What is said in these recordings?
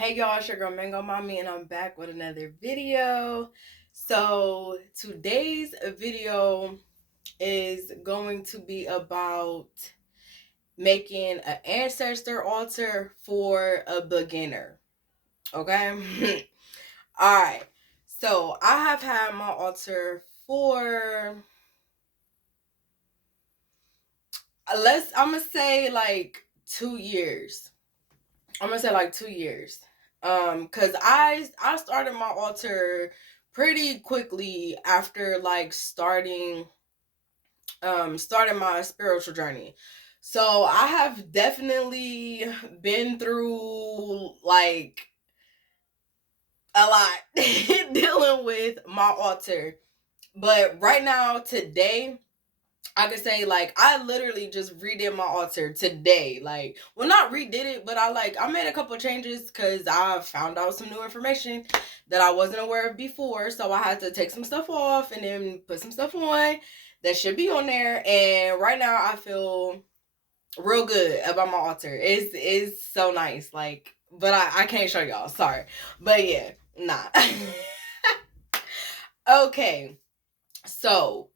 Hey y'all, it's your girl Mango Mommy, and I'm back with another video. So today's video is going to be about making an ancestor altar for a beginner. Okay. All right. So I have had my altar for I'm gonna say like 2 years. I'm gonna say like 2 years. Cause I started my altar pretty quickly after like starting my spiritual journey. So I have definitely been through like a lot dealing with my altar. But right now, today, I could say like I literally just redid my altar today. Like, well, not redid it, but I made a couple changes because I found out some new information that I wasn't aware of before. So I had to take some stuff off and then put some stuff on that should be on there. And right now I feel real good about my altar. It's so nice. Like, but I can't show y'all. Sorry, but yeah, nah. Okay, so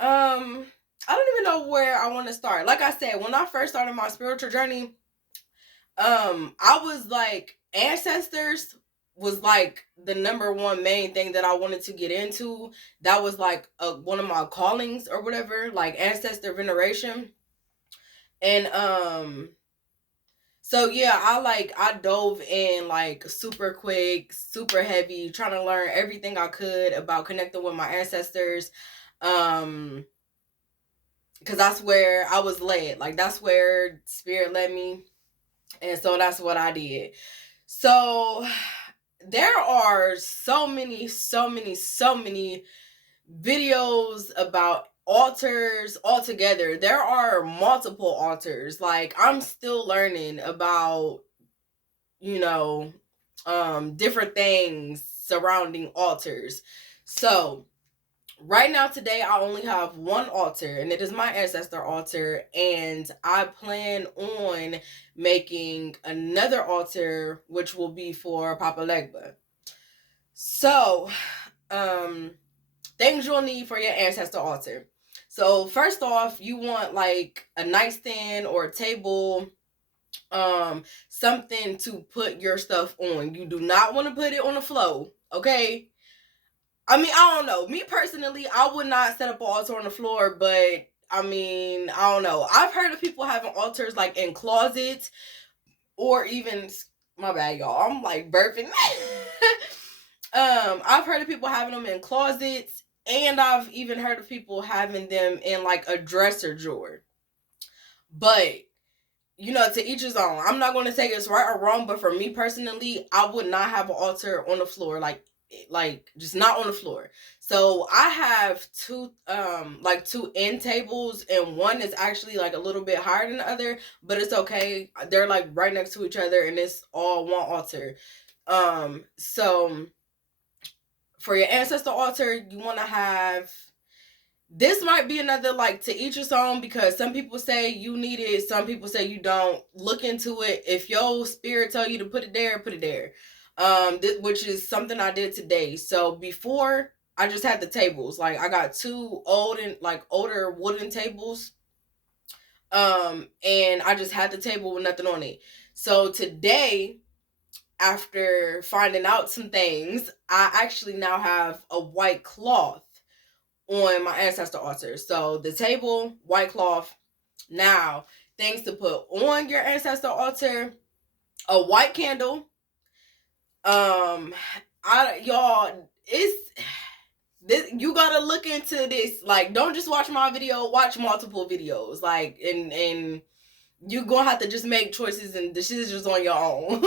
I don't even know where I want to start. Like I said, when I first started my spiritual journey, I was like ancestors was like the number one main thing that I wanted to get into. That was like one of my callings or whatever, like ancestor veneration. And so yeah, I dove in like super quick, super heavy, trying to learn everything I could about connecting with my ancestors. Um because that's where I was led. Like that's where spirit led me, and so that's what I did. So there are so many videos about altars altogether. There are multiple altars. Like I'm still learning about, you know, different things surrounding altars. So right now, today, I only have one altar, and it is my ancestor altar. And I plan on making another altar, which will be for Papa Legba. So, um, things you'll need for your ancestor altar. So, first off, you want like a nightstand or a table, something to put your stuff on. You do not want to put it on the floor, okay? I mean, I don't know. Me personally, I would not set up an altar on the floor, but I mean, I don't know. I've heard of people having altars like in closets or even my bad, y'all. I'm like burping. I've heard of people having them in closets, and I've even heard of people having them in like a dresser drawer. But you know, to each his own. I'm not going to say it's right or wrong, but for me personally, I would not have an altar on the floor, like just not on the floor. So I have two end tables, and one is actually like a little bit higher than the other, but it's okay. They're like right next to each other, and it's all one altar. So for your ancestor altar, you want to have, this might be another like to each his own, because some people say you need it, some people say you don't. Look into it. If your spirit tell you to put it there, put it there. Which is something I did today. So before, I just had the tables. Like I got two older wooden tables. And I just had the table with nothing on it. So today, after finding out some things, I actually now have a white cloth on my ancestor altar. So the table, white cloth. Now, things to put on your ancestor altar: a white candle. I y'all, it's this, you gotta look into this. Like, don't just watch my video, watch multiple videos. Like, and you're gonna have to just make choices and decisions on your own.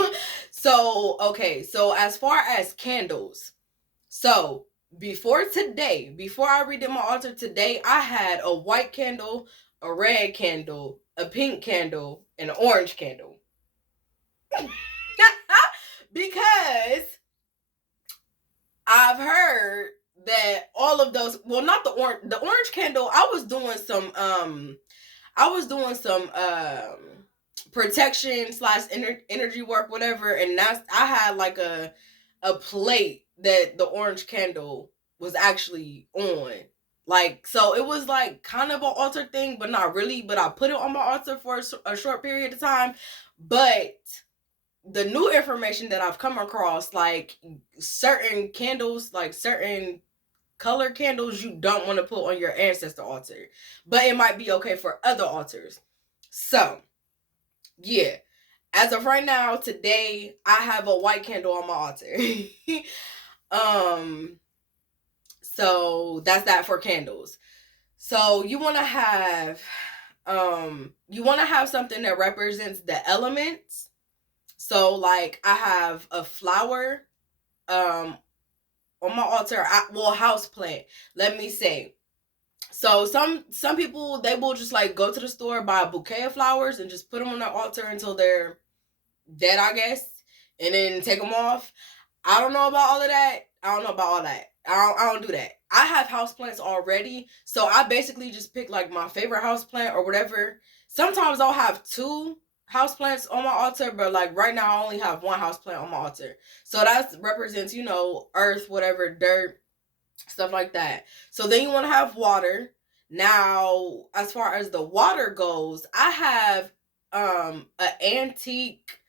So, okay, so as far as candles, so before I redid my altar today, I had a white candle, a red candle, a pink candle, and an orange candle. Because I've heard that all of those, well, not the orange candle, I was doing some protection slash energy work, whatever. And I had like a plate that the orange candle was actually on. Like, so it was like kind of an altar thing, but not really. But I put it on my altar for a short period of time. But the new information that I've come across, like certain candles, like certain color candles, you don't want to put on your ancestor altar, but it might be okay for other altars. So, yeah. As of right now, today, I have a white candle on my altar. So that's that for candles. So you want to have something that represents the elements. So like I have a flower on my altar, house plant. Let me say. So some people, they will just like go to the store, buy a bouquet of flowers and just put them on their altar until they're dead, I guess, and then take them off. I don't know about all of that. I don't do that. I have houseplants already, so I basically just pick like my favorite houseplant or whatever. Sometimes I'll have 2 houseplants on my altar, but like right now I only have 1 houseplant on my altar. So that represents, earth, whatever, dirt, stuff like that. So then you want to have water. Now, as far as the water goes, I have an antique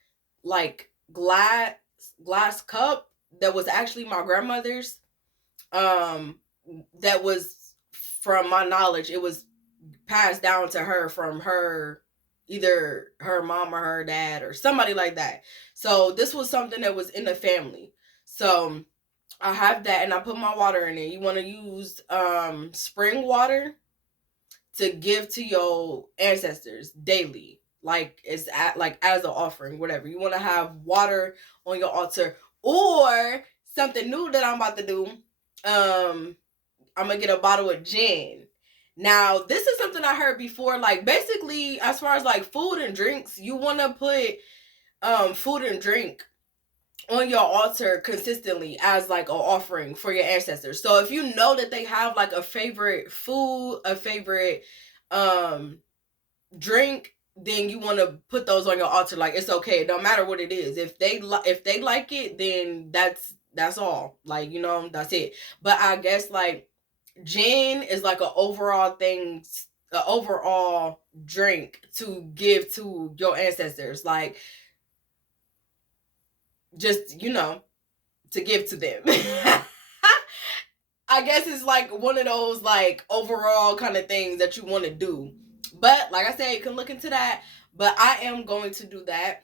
like glass cup that was actually my grandmother's. That was, from my knowledge, it was passed down to her from her, either her mom or her dad or somebody like that. So this was something that was in the family. So I have that, and I put my water in it. You want to use spring water to give to your ancestors daily, like as an offering, whatever. You want to have water on your altar, or something new that I'm about to do. I'm gonna get a bottle of gin. Now, this is something I heard before. Like, basically, as far as like food and drinks, you want to put food and drink on your altar consistently as like an offering for your ancestors. So if you know that they have like a favorite food, a favorite drink, then you want to put those on your altar. Like, it's okay, no matter what it is. If they like it, then that's all. Like, that's it. But I guess like gin is like an overall thing, an overall drink to give to your ancestors. Like, just, to give to them. I guess it's like one of those like overall kind of things that you want to do. But like I said, you can look into that. But I am going to do that.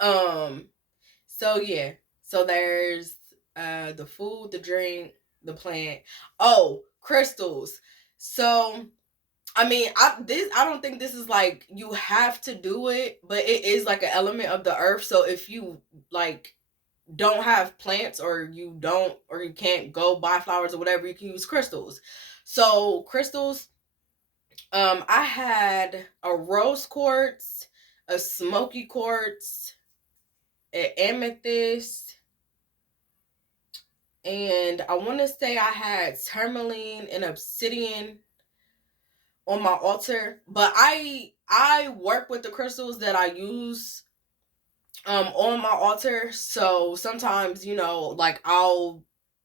So yeah. So there's the food, the drink, the plant. Oh, crystals. So I mean, I don't think this is like you have to do it, but it is like an element of the earth. So if you like don't have plants, or you can't go buy flowers or whatever, you can use crystals. So crystals, I had a rose quartz, a smoky quartz, an amethyst, and I want to say I had tourmaline and obsidian on my altar. But I work with the crystals that I use on my altar. So sometimes, like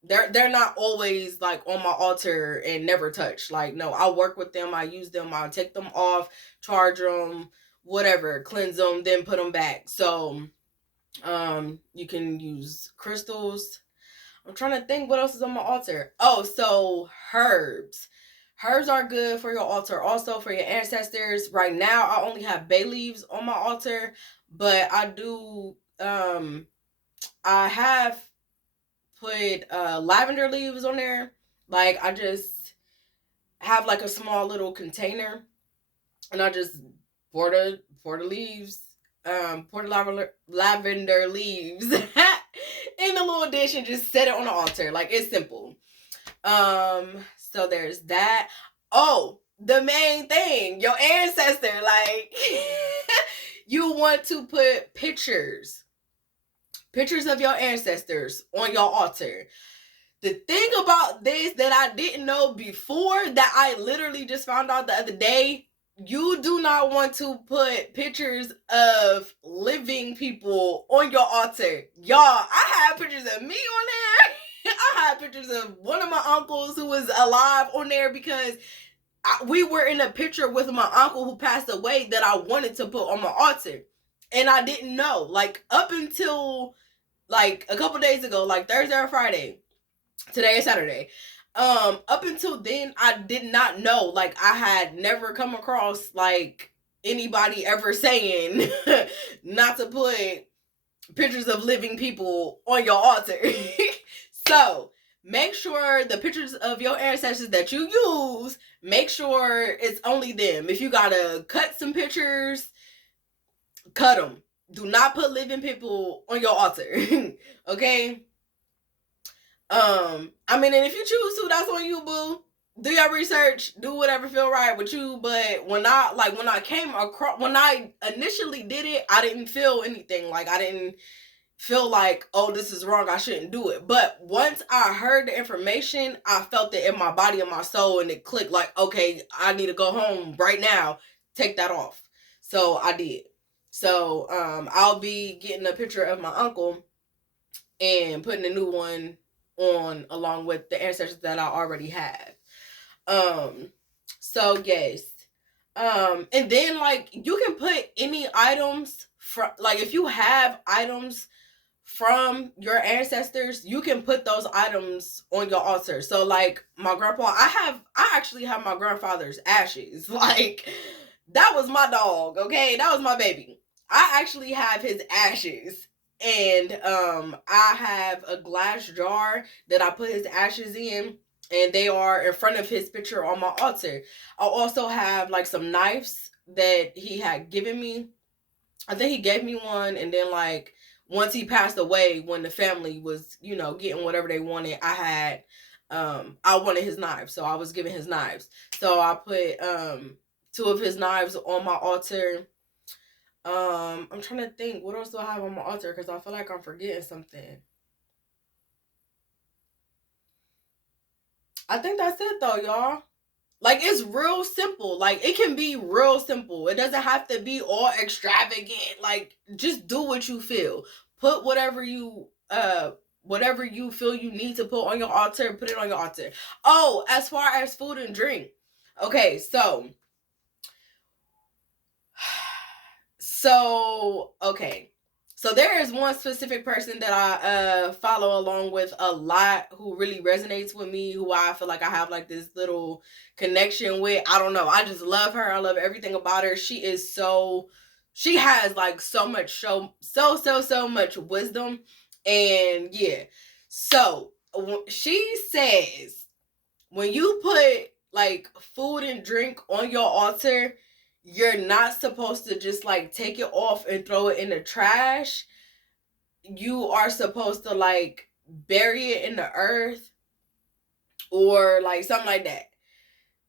they're not always like on my altar and never touch. Like, no, I'll work with them, I use them, I'll take them off, charge them, whatever, cleanse them, then put them back. So you can use crystals. I'm trying to think what else is on my altar. Oh, so herbs. Herbs are good for your altar, also for your ancestors. Right now, I only have bay leaves on my altar, but I do, I have put lavender leaves on there. Like, I just have like a small little container, and I just pour the leaves, pour the lavender leaves in the little dish and just set it on the altar. Like, it's simple. So there's that. Oh, the main thing, your ancestor. Like, you want to put pictures of your ancestors on your altar. The thing about this that I didn't know before, that I literally just found out the other day, you do not want to put pictures of living people on your altar. Y'all, I had pictures of me on there. I had pictures of one of my uncles who was alive on there because we were in a picture with my uncle who passed away that I wanted to put on my altar. And I didn't know. Like, up until like a couple days ago, like Thursday or Friday, today is Saturday. Up until then, I did not know. Like, I had never come across like anybody ever saying not to put pictures of living people on your altar. So make sure the pictures of your ancestors that you use, make sure it's only them. If you gotta cut some pictures, cut them. Do not put living people on your altar. Okay? I mean, and if you choose to, that's on you, boo. Do your research, do whatever feel right with you. But when I came across, when I initially did it, I didn't feel anything. Like, I didn't feel like, oh, this is wrong, I shouldn't do it. But once I heard the information, I felt it in my body and my soul, and it clicked like, okay, I need to go home right now, take that off. So I did. So I'll be getting a picture of my uncle and putting a new one on along with the ancestors that I already have. So yes. And then, like, you can put any items from, like, if you have items from your ancestors, you can put those items on your altar. So, like, my grandpa, I actually have my grandfather's ashes. Like, that was my dog, okay? That was my baby. I actually have his ashes. And I have a glass jar that I put his ashes in, and they are in front of his picture on my altar. I also have like some knives that he had given me. I think he gave me one, and then, like, once he passed away, when the family was, getting whatever they wanted, I wanted his knives, so I was giving his knives. So I put two of his knives on my altar. I'm trying to think, what else do I have on my altar? Because I feel like I'm forgetting something. I think that's it though, y'all. Like, it's real simple. Like, it can be real simple. It doesn't have to be all extravagant. Like, just do what you feel. Put whatever you feel you need to put on your altar, put it on your altar. Oh, as far as food and drink. Okay, so okay. So there is one specific person that I follow along with a lot, who really resonates with me, who I feel like I have like this little connection with. I don't know. I just love her. I love everything about her. She has like so much much wisdom. And yeah. So she says, when you put like food and drink on your altar, you're not supposed to just like take it off and throw it in the trash. You are supposed to like bury it in the earth or like something like that.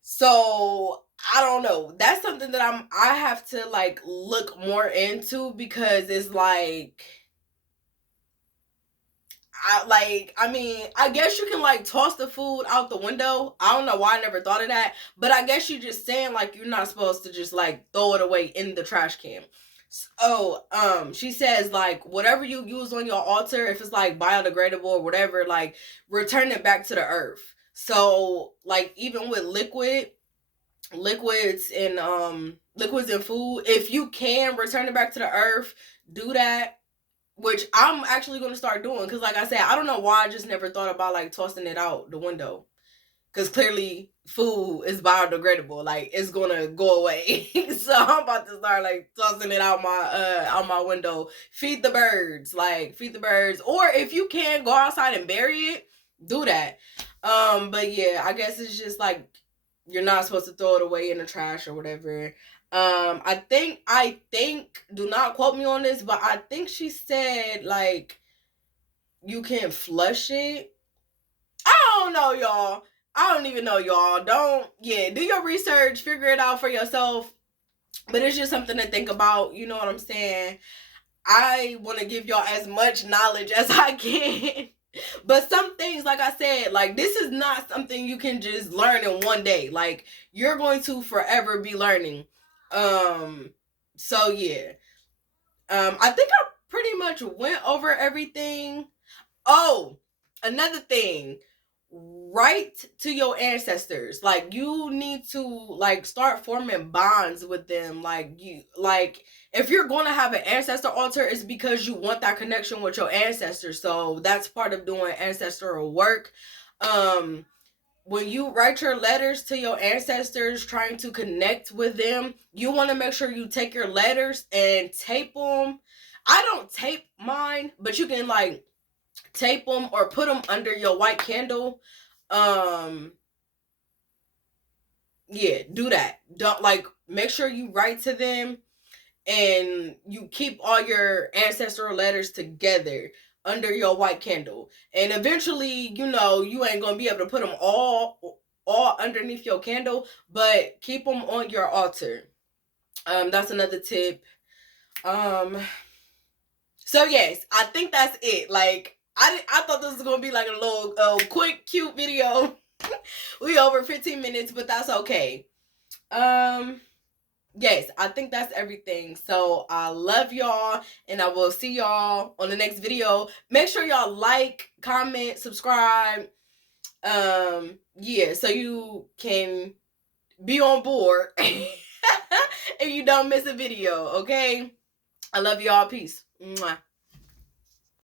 So I don't know. That's something that I have to like look more into, because it's like, I guess you can like toss the food out the window. I don't know why I never thought of that, but I guess you're just saying like you're not supposed to just like throw it away in the trash can. So, she says like whatever you use on your altar, if it's like biodegradable or whatever, like return it back to the earth. So, like, even with liquids and food, if you can return it back to the earth, do that. Which I'm actually going to start doing, because like I said, I don't know why I just never thought about like tossing it out the window, because clearly food is biodegradable, like it's going to go away. So I'm about to start like tossing it out my window. Feed the birds, or if you can go outside and bury it, do that. But yeah, I guess it's just like you're not supposed to throw it away in the trash or whatever. I think, do not quote me on this, but I think she said like you can flush it. I don't know, y'all. I don't even know, y'all. Do your research, figure it out for yourself. But it's just something to think about, you know what I'm saying? I want to give y'all as much knowledge as I can. But some things, like I said, like, this is not something you can just learn in one day. Like, you're going to forever be learning. So yeah. I think I pretty much went over everything. Oh, another thing. Write to your ancestors. Like, you need to like start forming bonds with them. Like if you're going to have an ancestor altar, it's because you want that connection with your ancestors. So that's part of doing ancestral work. When you write your letters to your ancestors trying to connect with them, you want to make sure you take your letters and tape them. I don't tape mine, but you can like tape them or put them under your white candle. um yeah, do that. Don't like Make sure you write to them and you keep all your ancestral letters together under your white candle. And eventually, you ain't gonna be able to put them all underneath your candle, but keep them on your altar. That's another tip. So yes, I think that's it. Like, I thought this was gonna be like a little quick cute video. We over 15 minutes, but that's okay. Yes, I think that's everything. So I love y'all, and I will see y'all on the next video. Make sure y'all like, comment, subscribe. Yeah, so you can be on board and you don't miss a video, okay? I love y'all. Peace. Mwah.